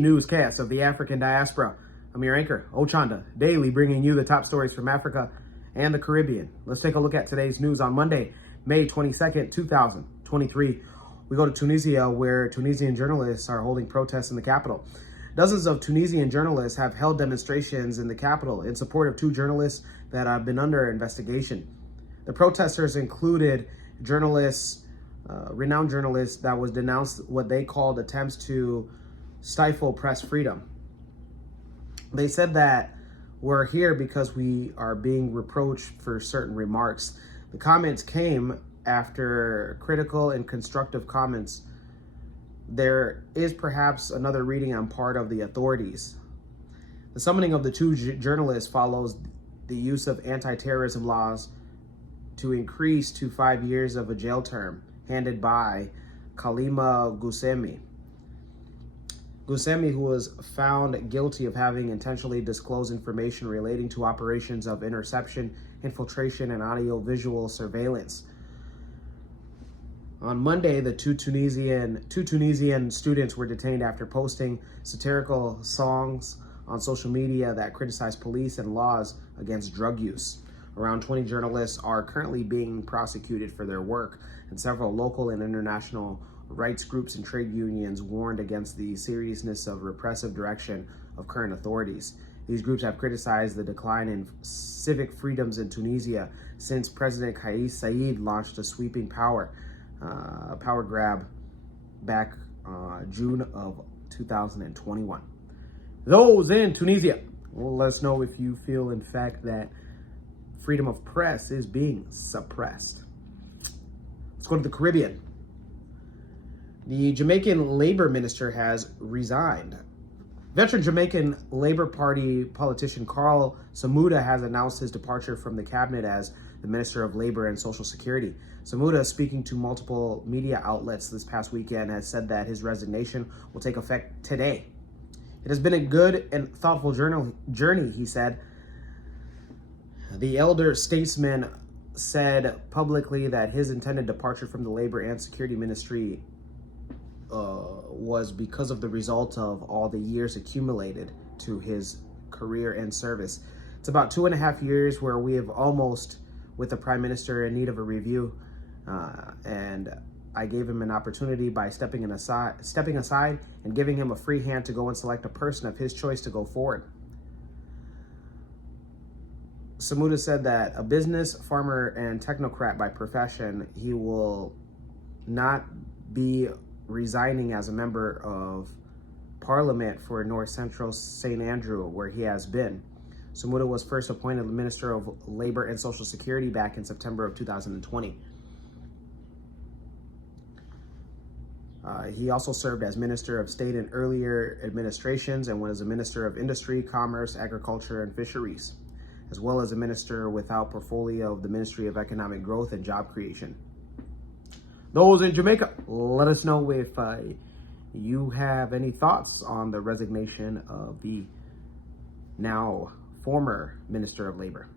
newscast of the African diaspora. I'm your anchor, Ochanda, daily bringing you the top stories from Africa and the Caribbean. Let's take a look at today's news on Monday, May 22nd, 2023. We go to Tunisia, where Tunisian journalists are holding protests in the capital. Dozens of Tunisian journalists have held demonstrations in the capital in support of two journalists that have been under investigation. The protesters included renowned journalists that was denounced what they called attempts to stifle press freedom. They said that we're here because we are being reproached for certain remarks. The comments came after critical and constructive comments. There is perhaps another reading on part of the authorities. The summoning of the two journalists follows the use of anti-terrorism laws to increase to 5 years of a jail term handed by Kalima Gusemi. Gusemi, who was found guilty of having intentionally disclosed information relating to operations of interception, infiltration, and audio-visual surveillance. On Monday, the two Tunisian students were detained after posting satirical songs on social media that criticize police and laws against drug use. Around 20 journalists are currently being prosecuted for their work, and several local and international rights groups and trade unions warned against the seriousness of repressive direction of current authorities. These groups have criticized the decline in civic freedoms in Tunisia since President Kais Saied launched a sweeping power grab back June of 2021. Those in Tunisia, well, let us know if you feel, in fact, that freedom of press is being suppressed. Let's go to the Caribbean. The Jamaican labor minister has resigned. Veteran Jamaican Labour Party politician Carl Samuda has announced his departure from the cabinet as the Minister of Labor and Social Security. Samuda, speaking to multiple media outlets this past weekend, has said that his resignation will take effect today. It has been a good and thoughtful journey, he said. The elder statesman said publicly that his intended departure from the Labor and Security Ministry was because of the result of all the years accumulated to his career and service. It's about 2.5 years where we have almost, with the Prime Minister, in need of a review, and I gave him an opportunity by stepping aside and giving him a free hand to go and select a person of his choice to go forward. Samuda said that a business, farmer, and technocrat by profession, he will not be resigning as a member of Parliament for North Central St. Andrew, where he has been. Samuda was first appointed Minister of Labor and Social Security back in September of 2020. He also served as Minister of State in earlier administrations and was a Minister of Industry, Commerce, Agriculture, and Fisheries, as well as a minister without portfolio of the Ministry of Economic Growth and Job Creation. Those in Jamaica, let us know if you have any thoughts on the resignation of the now former Minister of Labor.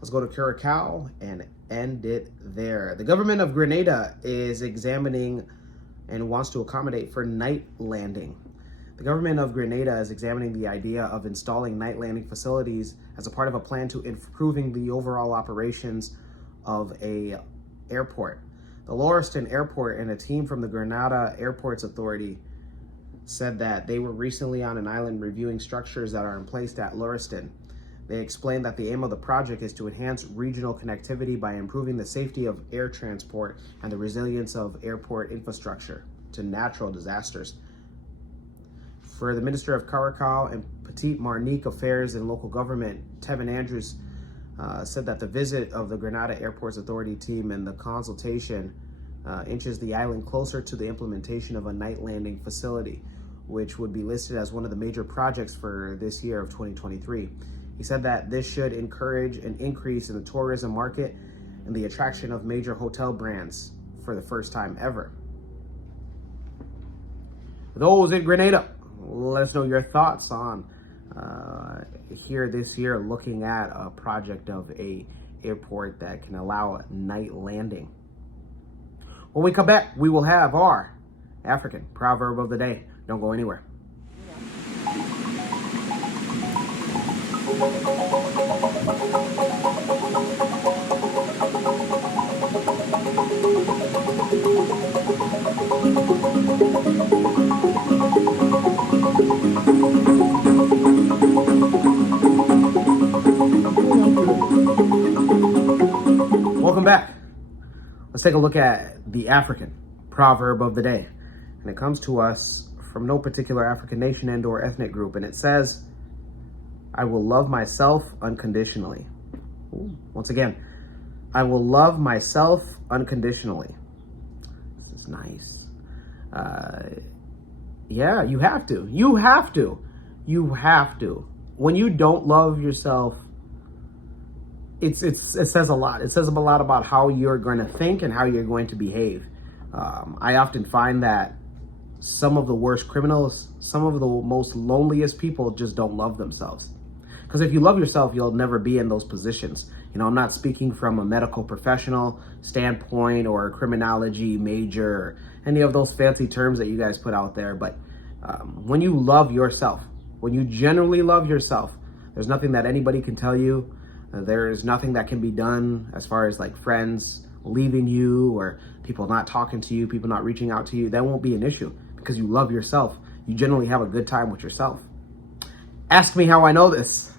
Let's go to Curacao and end it there. The government of Grenada is examining and wants to accommodate for night landing. The government of Grenada is examining the idea of installing night landing facilities as a part of a plan to improving the overall operations of a airport. The Lauriston Airport and a team from the Grenada Airports Authority said that they were recently on an island reviewing structures that are in place at Lauriston. They explained that the aim of the project is to enhance regional connectivity by improving the safety of air transport and the resilience of airport infrastructure to natural disasters. For the Minister of Curacao and Petite Martinique Affairs and Local Government, Tevin Andrews said that the visit of the Grenada Airports Authority team and the consultation inches the island closer to the implementation of a night landing facility, which would be listed as one of the major projects for this year of 2023. He said that this should encourage an increase in the tourism market and the attraction of major hotel brands for the first time ever. Those in Grenada, let us know your thoughts on here this year, looking at a project of a airport that can allow a night landing. When we come back, we will have our African proverb of the day. Don't go anywhere. Welcome back. Let's take a look at the African proverb of the day. And it comes to us from no particular African nation and or ethnic group. And it says, I will love myself unconditionally. Ooh. Once again, I will love myself unconditionally. This is nice. Yeah, you have to. You have to. You have to. When you don't love yourself, it says a lot. It says a lot about how you're going to think and how you're going to behave. I often find that some of the worst criminals, some of the most loneliest people just don't love themselves. Because if you love yourself, you'll never be in those positions. You know, I'm not speaking from a medical professional standpoint or a criminology major, or any of those fancy terms that you guys put out there. But when you love yourself, when you genuinely love yourself, there's nothing that anybody can tell you. There is nothing that can be done as far as like friends leaving you or people not talking to you, people not reaching out to you. That won't be an issue because you love yourself. You generally have a good time with yourself. Ask me how I know this.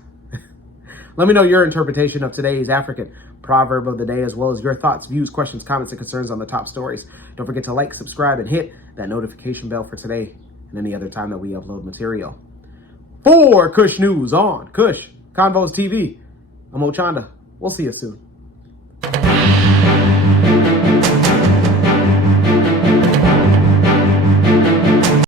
Let me know your interpretation of today's African proverb of the day, as well as your thoughts, views, questions, comments, and concerns on the top stories. Don't forget to like, subscribe, and hit that notification bell for today and any other time that we upload material. For Kush News on Kush Convos TV, I'm Ochanda. We'll see you soon.